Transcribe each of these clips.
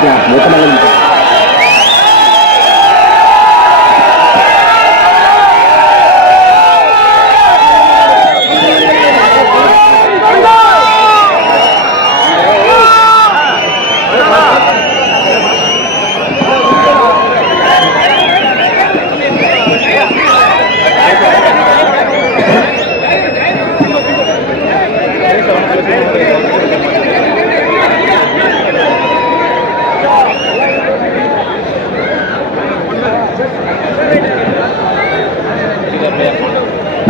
Buta na lang.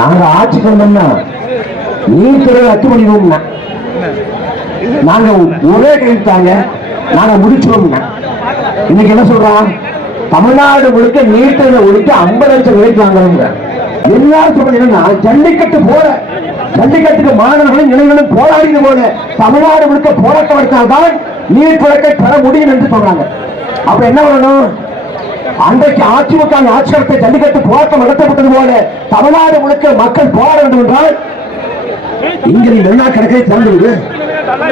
நாங்க ஆட்சிக்கு வந்தோம்னா நீதித்துறை ரத்து பண்ணிடுவோம்னா நாங்க ஒரே கைத்தாங்க நாங்க முடிச்சிடுவோம்னா இன்னைக்கு என்ன சொல்றான் தமிழ்நாடு முழுக்க நீட்டை ஒழித்து ஐம்பது லட்சம் ரேட் வாங்குறவங்க எல்லாரும் சொல்றீங்கன்னா ஜல்லிக்கட்டு போல ஜல்லிக்கட்டுக்கு மாணவர்களும் இளைஞர்களும் போராடிது போல தமிழ்நாடு முழுக்க போராட்டம் எடுத்தால்தான் நீர் வழக்கை பெற முடியும் என்று சொல்றாங்க. அப்ப என்ன பண்ணணும்? அன்றைக்கு அதிமுக ஆட்சி ஜல்லிக்கட்டு போராட்டம் நடத்தப்பட்டது போல தமிழ்நாடு முழுக்க மக்கள் போராட வேண்டும் என்றால் இங்க நீ எல்லா கணக்கை திறந்து விடு.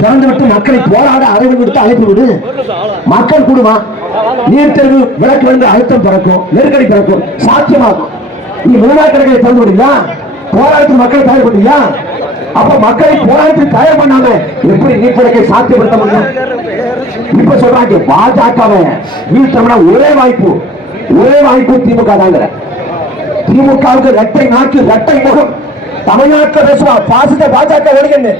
திறந்து விட்டு மக்களை போராட அழைப்பு விடுத்து அழைப்பு விடு. மக்கள் கூடுமா? நீர் தேர்வு விளக்கு வந்து அழுத்தம் பிறக்கும் நெருக்கடி பிறக்கும் சாத்தியமாகும். நீ மெரினா கணக்கை திறந்து விடுங்களா போராட்டத்துக்கு மக்களை தயார் பண்ணுவீங்களா அப்ப மக்களை போராட்டத்துக்கு தயார் பண்ணாம எப்படி நீர் கணக்கை சாத்தியப்படுத்த முடியும்? இப்ப சொல்றாங்க பாஜகவை வீழ்த்தோம்னா ஒரே வாய்ப்பு. ஒரே வாய்ப்பு திமுக தாங்கிற திமுகவுக்கு ரெட்டை நாக்கு ரெட்டை முகம். தமிழ்நாட்டில் பேசுவா பாசிட்ட பாஜக வருகிறது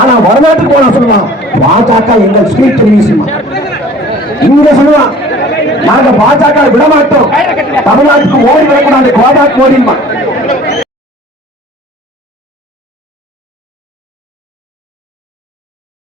ஆனா வரநாட்டுக்கு போனா சொல்லுவான் பாஜக எங்கள் ஸ்பீட் டெலிவிஷன் இங்க சொல்லுவான் நாங்க பாஜக விட மாட்டோம் தமிழ்நாட்டுக்கு ஓடி வரக்கூடாது கோடாக்கு ஓடிமா